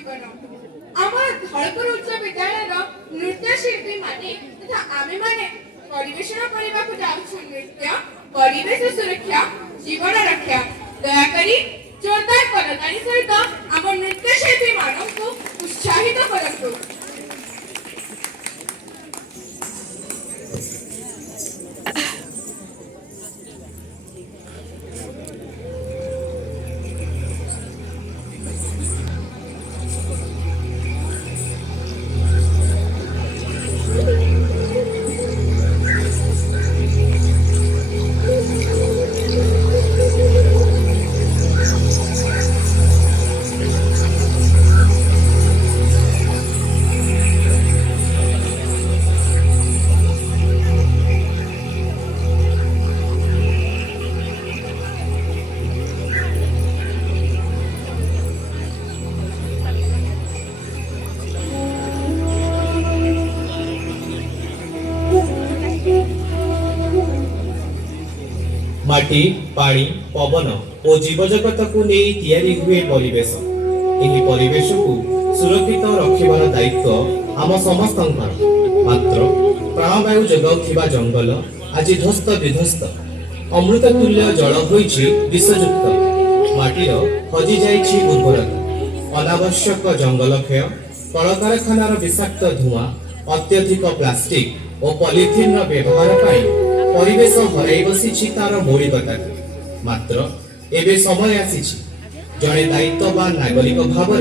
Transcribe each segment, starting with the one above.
जीवन आम धलपुर उच्च विद्यालय नृत्यशिल्पी माने तथा आमे माने परिवेषण करने को जाऊँ नृत्य परिवेश सुरक्षा जीवन रक्षा दयाकरी जोरदार करताली सहित आम नृत्यशिल्पी मानव को उत्साहित करतु। माटी पानी पवन और जीवजगत को नहीं तैयारी हुए परिवेश एही परिवेश को सुरक्षित रखिबार दायित्व आम समस्तंकर मात्र प्राणवायु जगाउथिबा जंगल आज ध्वस्त विध्वस्त अमृत तुल्य जल होइछि विषयुक्त माटीर हजि जाइछि उर्वरता अनावश्यक जंगल क्षय कलकारखानार विषाक्त धुआं अत्यधिक प्लास्टिक और पॉलिथिन व्यवहार पाई परिवेश हराई बसी तार मौलिकता मात्र एबे समय आसीछि जड़े दायित्ववान नागरिक भाव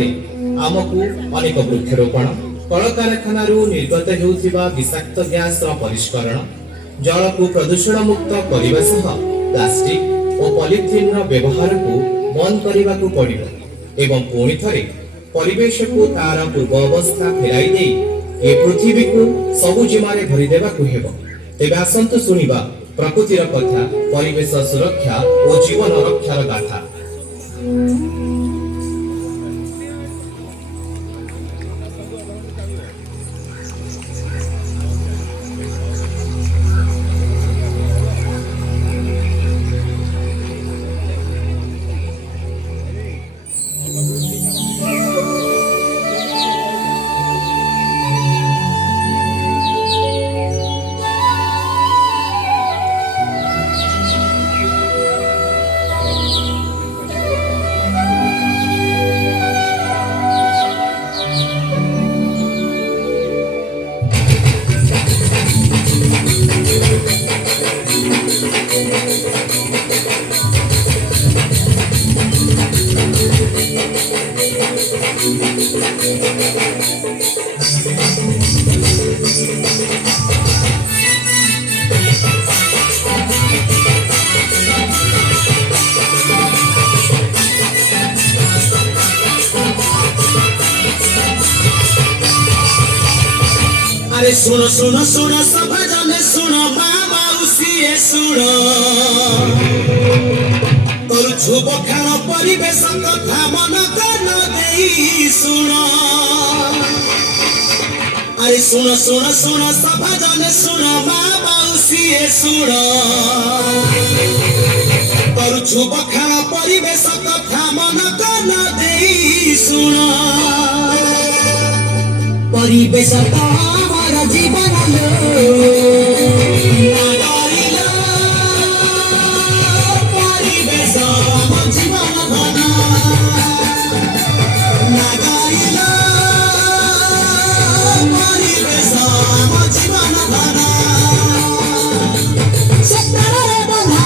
आमको अनेक वृक्षरोपण कलकारखानारू निर्गत हेउथिबा विषाक्त गैस परिष्करण जल को प्रदूषण मुक्त करने सह प्लास्टिक और पॉलिथिन व्यवहार को बंद करने को पड़िबो एवं पुणी थरे परिवेश को तार पूर्व अवस्था फेराई दे ए पृथ्वी को सबुजिमारे भरी देबाकू हेबो। तेबे आसंतु सुनिबा प्रकृतिर कथा परिवेश सुरक्षा और जीवन रक्षार गाथा। अरे सुनो सुनो सुनो सब जने सुनो मामा उसिए सुनो तोर छुब खान परिवेश कथा मन कान देई सुनो अरे सुनो सुनो सुनो सब जने सुनो मामा उसिए सुनो तोर छुब खान परिवेश कथा मन कान देई सुनो परिवेश हमारा जीवन परिवेश जीवन परिवेश जीवन क्षेत्र बना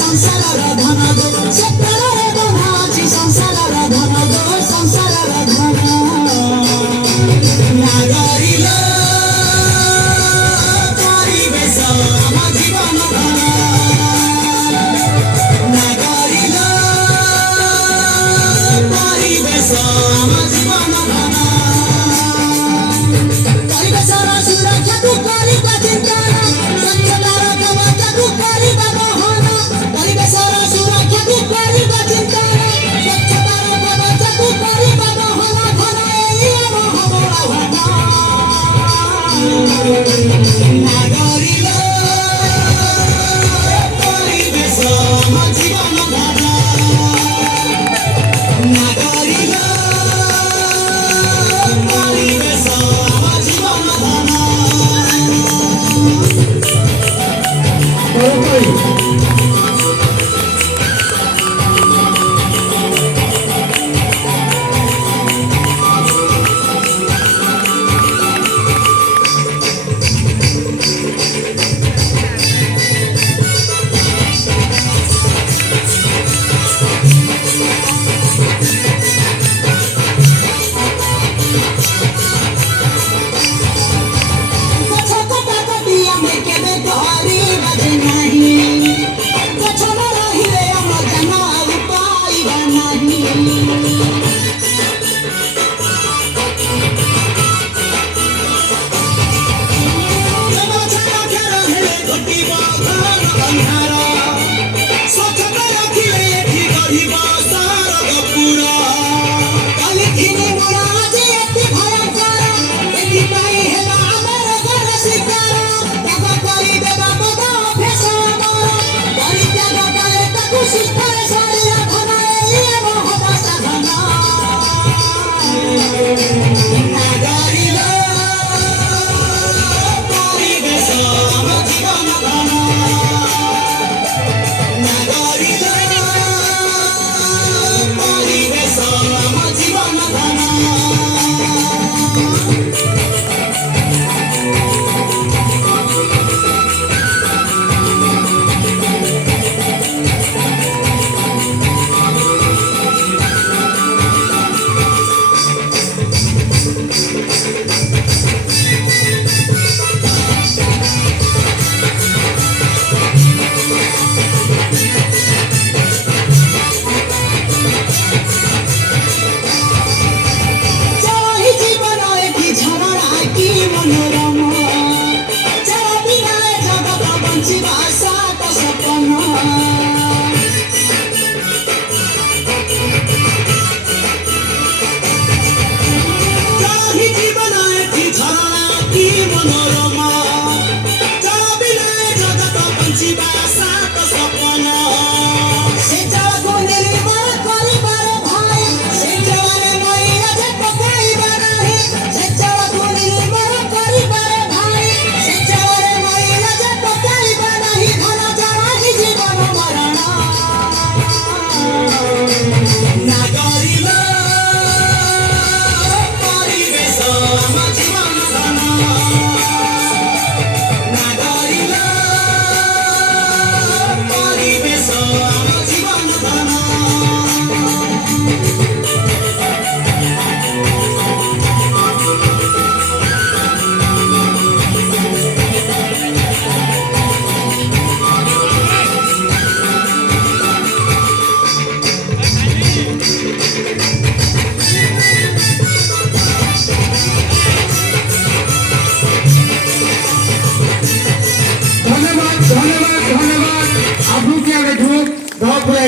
संसार धन दो क्षेत्र बना संसार धन दो संसार धन ଗଛ କଟା କଟି ଆମେ କେବେ କରିବାରେ ନାହିଁ ଗଛ ନ ରହିଲେ ଅମ୍ଳଜାନ ଆଉ ପାଇବା ନାହିଁ ପଲିଥିନ ବୁଣା ଆଜି ଏତେ ଭୟଙ୍କର ଏଥିପାଇଁ ହେଲା ଆମର ଘର ଶିକାର ତ୍ୟାଗ କରିଦେବା ପଦ ଅଭ୍ୟାସ ଆମର ପରିତ୍ୟାଗ କଲେ ତାକୁ ସୁସ୍ଥରେ ଶରୀର ଧନ ଏଇ ଆମ ହବ ସାଧନ ପରିବେଶ ଆମ ଜୀବନ ଧନ ପରିବେଶ ଆମ ଜୀବନ ଧନ ଚଳଇ ଜୀବନ ଏଠି ଝରଣା କି ମନୋରମ ଚଳ ବିନା ଏ ଜଗତ ବଞ୍ଚିବା ସାତ ସପନ ରହି ଜୀବନ ଏଠି ଝରଣା କି ମନୋରମା ଜଳ ବିନା ଏ ଜଗତ ବଞ୍ଚିବା ସାତ ସପନ ସେ ଜଳକୁ ନିର୍ମଳ କରିବାର ଭାଇ ସେ ଜଳରେ ମଇଳା ଯେ ପକାଇବା ନାହିଁ ସେ ଜଳକୁ ନିର୍ମଳ କରିବାର ଭାଇ ସେ ଜଳରେ ମଇଳା ଯେ ପକାଇବା ନାହିଁ ଧନ ଜଳ ହିଁ ଜୀବନ ମରଣ ନାଗରିକ ପରିବେଶ ଆମ ଜୀବନ ଧନ ନାଗରିକ ପରିବେଶ ଆମ ଜୀବନ ଧନ ধন্যবাদ ধন্যবাদ ধন্যবাদ আপনাকে আগে ঢুক দহ পুরা